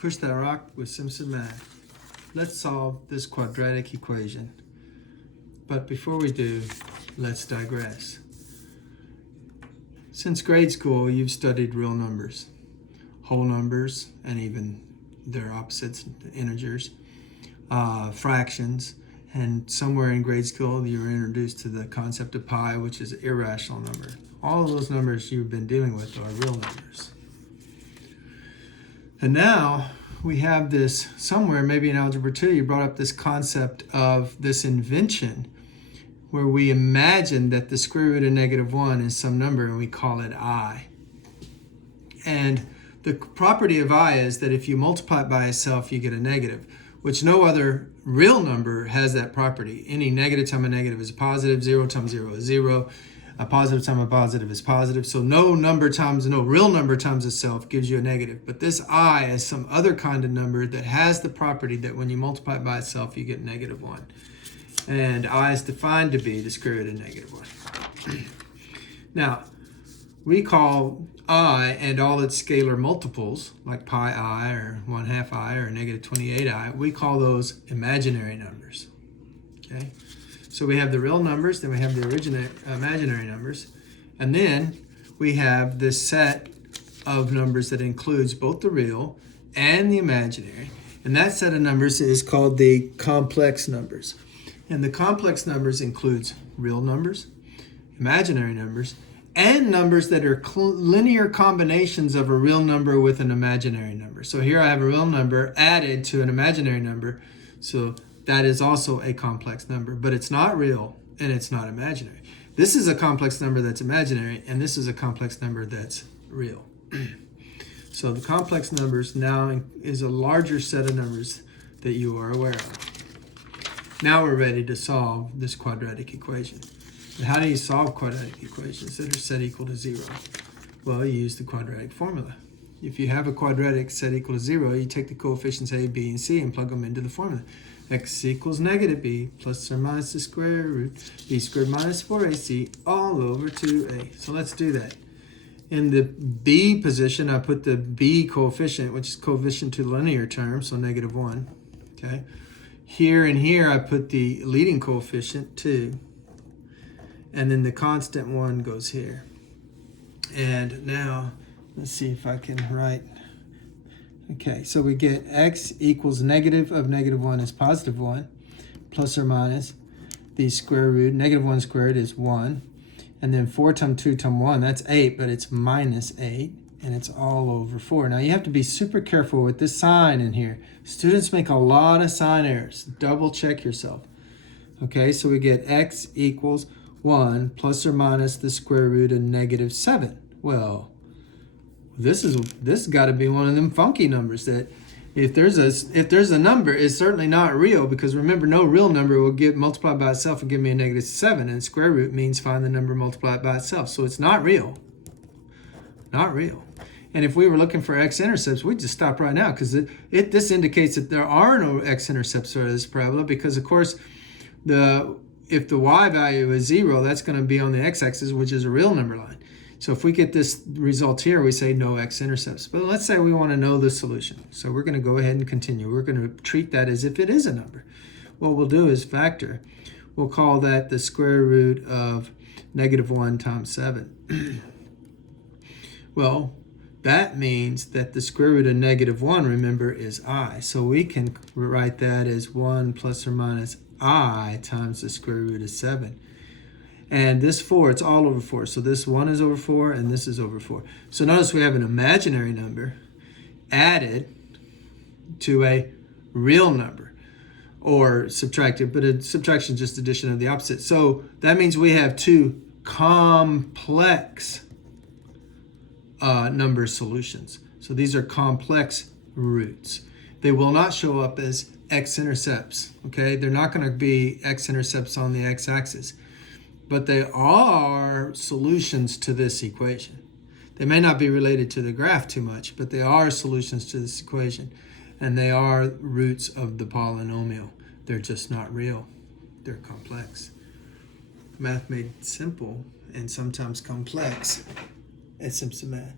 Push that rock with Simpson math. Let's solve this quadratic equation. But before we do, let's digress. Since grade school, you've studied real numbers, whole numbers, and even their opposites, integers, fractions, and somewhere in grade school you were introduced to the concept of pi, which is an irrational number. All of those numbers you've been dealing with are real numbers. And now we have this somewhere, maybe in Algebra 2, you brought up this concept of this invention where we imagine that the square root of -1 is some number and we call it I. And the property of I is that if you multiply it by itself, you get a negative, which no other real number has that property. Any negative times a negative is a positive, 0 times 0 is 0, a positive times a positive is positive. So no real number times itself gives you a negative. But this I is some other kind of number that has the property that when you multiply it by itself, you get -1. And I is defined to be the square root of -1. Now, we call I and all its scalar multiples, like pi I or 1/2 I or -28I, we call those imaginary numbers. Okay? So we have the real numbers, then we have the imaginary numbers, and then we have this set of numbers that includes both the real and the imaginary. And that set of numbers is called the complex numbers. And the complex numbers includes real numbers, imaginary numbers, and numbers that are linear combinations of a real number with an imaginary number. So here I have a real number added to an imaginary number. So that is also a complex number, but it's not real and it's not imaginary. This is a complex number that's imaginary, and this is a complex number that's real. So the complex numbers now is a larger set of numbers that you are aware of. Now we're ready to solve this quadratic equation. And how do you solve quadratic equations that are set equal to 0? Well, you use the quadratic formula. If you have a quadratic set equal to 0, you take the coefficients a, b, and c and plug them into the formula. X equals -b plus or minus the square root b squared minus 4ac all over 2a. So let's do that. In the b position, I put the b coefficient, which is coefficient to the linear term, so -1. Okay. Here and here, I put the leading coefficient, 2. And then the constant 1 goes here. And now, let's see if I can write. Okay, so we get x equals negative of -1 is +1, plus or minus the square root. -1 squared is 1. And then 4 times 2 times 1, that's 8, but it's -8. And it's all over 4. Now you have to be super careful with this sign in here. Students make a lot of sign errors. Double check yourself. Okay, so we get x equals 1 plus or minus the square root of -7. Well, this got to be one of them funky numbers that if there's a number, it's certainly not real, because remember, no real number will get multiplied by itself and give me a -7, and square root means find the number multiplied by itself. So it's not real. Not real. And if we were looking for x-intercepts, we'd just stop right now, because this indicates that there are no x-intercepts for this parabola, because of course if the y value is 0, that's going to be on the x-axis, which is a real number line. So if we get this result here, we say no x-intercepts. But let's say we want to know the solution. So we're going to go ahead and continue. We're going to treat that as if it is a number. What we'll do is factor. We'll call that the square root of -1 times 7. Well, that means that the square root of -1, remember, is I. So we can write that as 1 plus or minus I times the square root of 7. And this 4, it's all over 4. So this 1 is over 4 and this is over 4. So notice we have an imaginary number added to a real number, or subtracted, but subtraction is just addition of the opposite. So that means we have two complex number solutions. So these are complex roots. They will not show up as x-intercepts, okay? They're not going to be x-intercepts on the x-axis, but they are solutions to this equation. They may not be related to the graph too much, but they are solutions to this equation, and they are roots of the polynomial. They're just not real. They're complex. Math made simple and sometimes complex at Simpson Math.